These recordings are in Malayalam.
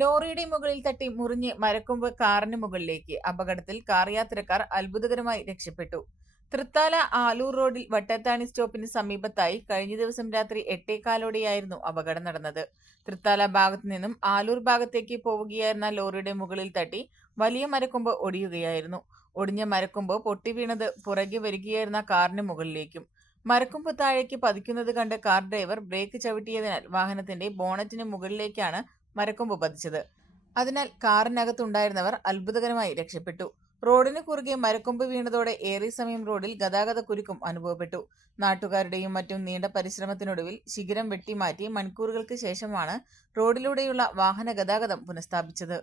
ലോറിയുടെ മുകളിൽ തട്ടി മുറിഞ്ഞ് മരക്കൊമ്പ് കാറിന് മുകളിലേക്ക്. അപകടത്തിൽ കാർ യാത്രക്കാർ അത്ഭുതകരമായി രക്ഷപ്പെട്ടു. തൃത്താല ആലൂർ റോഡിൽ വട്ടത്താണി സ്റ്റോപ്പിന് സമീപത്തായി കഴിഞ്ഞ ദിവസം രാത്രി എട്ടേകാലോടെയായിരുന്നു അപകടം നടന്നത്. തൃത്താല ഭാഗത്തു നിന്നും ആലൂർ ഭാഗത്തേക്ക് പോവുകയായിരുന്ന ലോറിയുടെ മുകളിൽ തട്ടി വലിയ മരക്കൊമ്പ് ഒടിയുകയായിരുന്നു. ഒടിഞ്ഞ മരക്കൊമ്പ് പൊട്ടി വീണത് പുറകെ വരികയായിരുന്ന കാറിന് മുകളിലേക്കും. മരക്കൊമ്പ് താഴേക്ക് പതിക്കുന്നത് കണ്ട് കാർ ഡ്രൈവർ ബ്രേക്ക് ചവിട്ടിയതിനാൽ വാഹനത്തിന്റെ ബോണറ്റിന് മുകളിലേക്കാണ് മരക്കൊമ്പ് പതിച്ചത്. അതിനാൽ കാറിനകത്തുണ്ടായിരുന്നവർ അത്ഭുതകരമായി രക്ഷപ്പെട്ടു. റോഡിന് കുറുകെ മരക്കൊമ്പ് വീണതോടെ ഏറെ സമയം റോഡിൽ ഗതാഗത കുരുക്കും അനുഭവപ്പെട്ടു. നാട്ടുകാരുടെയും മറ്റും നീണ്ട പരിശ്രമത്തിനൊടുവിൽ ശിഖരം വെട്ടിമാറ്റി മണിക്കൂറുകൾക്ക് ശേഷമാണ് റോഡിലൂടെയുള്ള വാഹന ഗതാഗതം പുനഃസ്ഥാപിച്ചത്.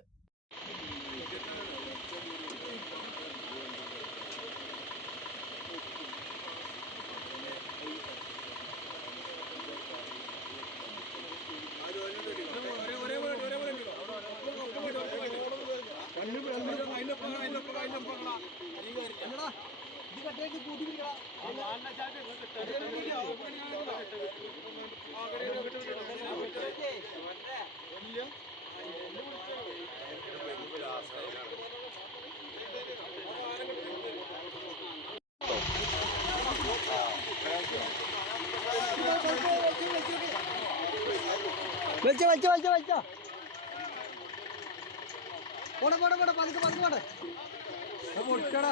വലിച്ച വലിച്ച വലിച്ച വലിച്ച. പോടെ പോടെ പോടെ പതുക്കെ പതുക്കെ പോടെ അത് പൊട്ടിക്കടാ.